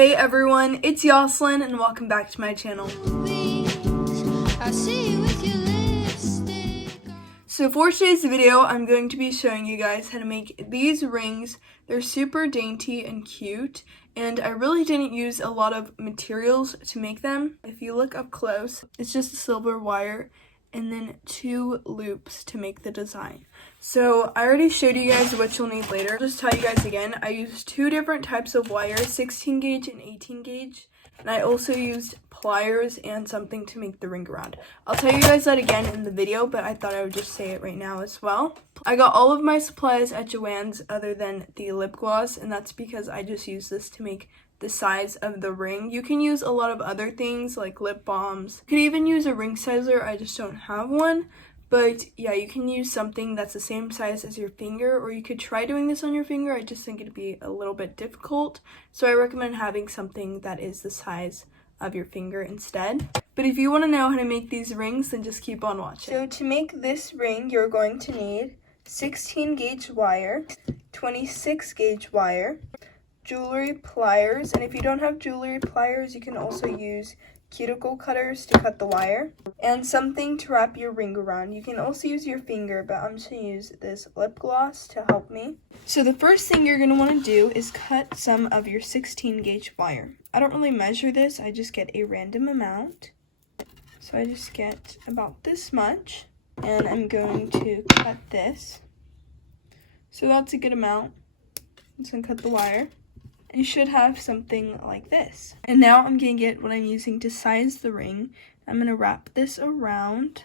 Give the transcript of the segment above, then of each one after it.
Hey everyone, it's Yoslin and welcome back to my channel. So for today's video, I'm going to be showing you guys how to make these rings. They're super dainty and cute, and I really didn't use a lot of materials to make them. If you look up close, it's just a silver wire and then 2 loops to make the design. So I already showed you guys what you'll need later. I'll just tell you guys again, I used 2 different types of wire, 16 gauge and 18 gauge. And I also used pliers and something to make the ring around. I'll tell you guys that again in the video, but I thought I would just say it right now as well. I got all of my supplies at Joann's other than the lip gloss, and that's because I just use this to make the size of the ring. You can use a lot of other things like lip balms. You could even use a ring sizer, I just don't have one. But yeah, you can use something that's the same size as your finger, or you could try doing this on your finger. I just think it'd be a little bit difficult. So I recommend having something that is the size of your finger instead. But if you want to know how to make these rings, then just keep on watching. So to make this ring, you're going to need 16 gauge wire, 26 gauge wire, jewelry pliers, and if you don't have jewelry pliers, you can also use cuticle cutters to cut the wire, and something to wrap your ring around. You can also use your finger, but I'm just going to use this lip gloss to help me. So the first thing you're going to want to do is cut some of your 16 gauge wire. I don't really measure this, I just get a random amount. So I just get about this much, and I'm going to cut this. So that's a good amount. I'm just going to cut the wire. You should have something like this. And now I'm going to get what I'm using to size the ring. I'm going to wrap this around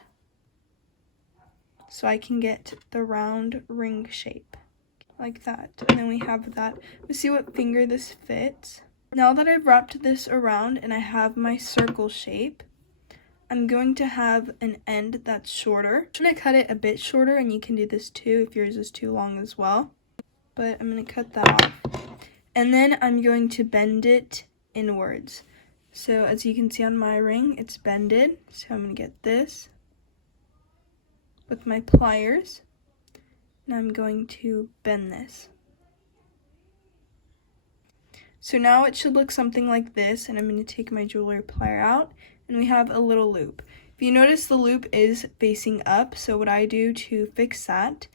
so I can get the round ring shape like that. And then we have that. Let's see what finger this fits. Now that I've wrapped this around and I have my circle shape, I'm going to have an end that's shorter. I'm going to cut it a bit shorter, and you can do this too if yours is too long as well. But I'm going to cut that off. And then I'm going to bend it inwards. So as you can see on my ring, it's bended. So I'm going to get this with my pliers. And I'm going to bend this. So now it should look something like this. And I'm going to take my jewelry plier out. And we have a little loop. If you notice, the loop is facing up. So what I do to fix that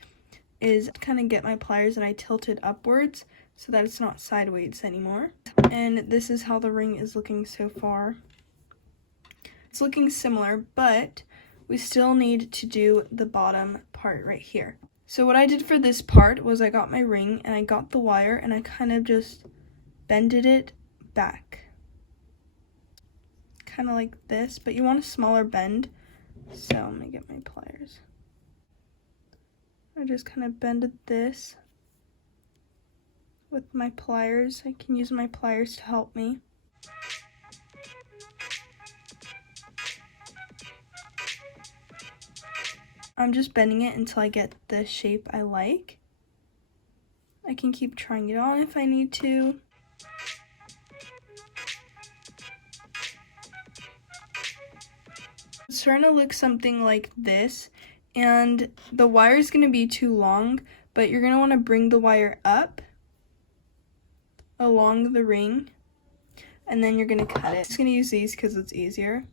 is kind of get my pliers and I tilt it upwards, so that it's not sideways anymore. And this is how the ring is looking so far. It's looking similar, but we still need to do the bottom part right here. So what I did for this part was I got my ring and I got the wire and I kind of just bended it back. Kind of like this, but you want a smaller bend. So I'm gonna get my pliers. I just kind of bended this with my pliers. I can use my pliers to help me. I'm just bending it until I get the shape I like. I can keep trying it on if I need to. It's starting to look something like this, and the wire is going to be too long, but you're going to want to bring the wire up along the ring, and then you're going to cut it. I'm just going to use these because it's easier,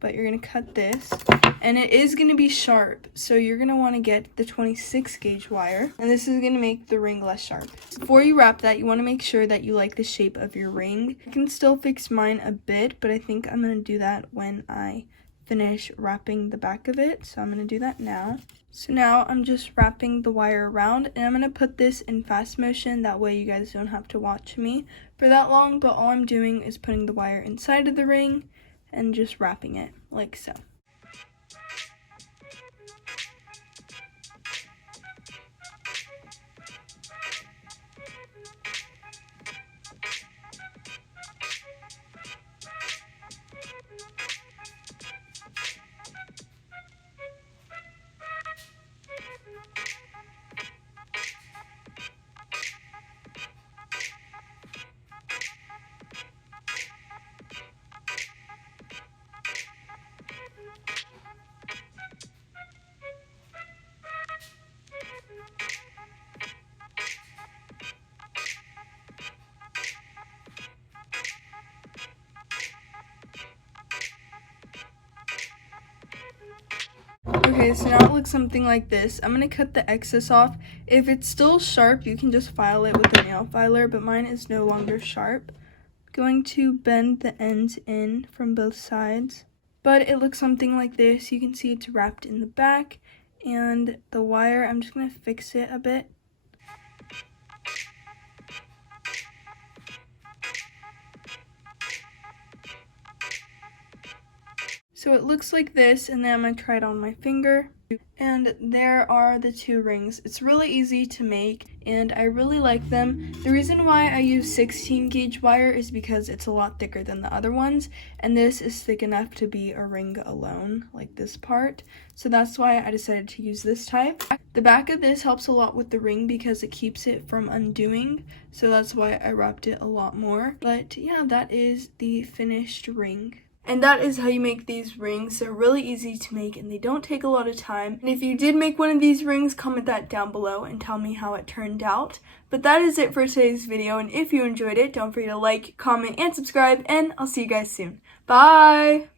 but you're going to cut this, and it is going to be sharp, so you're going to want to get the 26 gauge wire, and this is going to make the ring less sharp. Before you wrap that, you want to make sure that you like the shape of your ring. I can still fix mine a bit, but I think I'm going to do that when I finish wrapping the back of it, so I'm going to do that now. So now I'm just wrapping the wire around, and I'm going to put this in fast motion, that way you guys don't have to watch me for that long, but all I'm doing is putting the wire inside of the ring and just wrapping it like so. Okay, so now it looks something like this. I'm going to cut the excess off. If it's still sharp, you can just file it with a nail filer, but mine is no longer sharp. Going to bend the ends in from both sides. But it looks something like this. You can see it's wrapped in the back, and the wire, I'm just going to fix it a bit. So it looks like this, and then I'm going to try it on my finger. And there are the two rings. It's really easy to make, and I really like them. The reason why I use 16 gauge wire is because it's a lot thicker than the other ones, and this is thick enough to be a ring alone, like this part. So that's why I decided to use this type. The back of this helps a lot with the ring because it keeps it from undoing, so that's why I wrapped it a lot more. But yeah, that is the finished ring. And that is how you make these rings. They're really easy to make and they don't take a lot of time. And if you did make one of these rings, comment that down below and tell me how it turned out. But that is it for today's video, and if you enjoyed it, don't forget to like, comment, and subscribe, and I'll see you guys soon. Bye!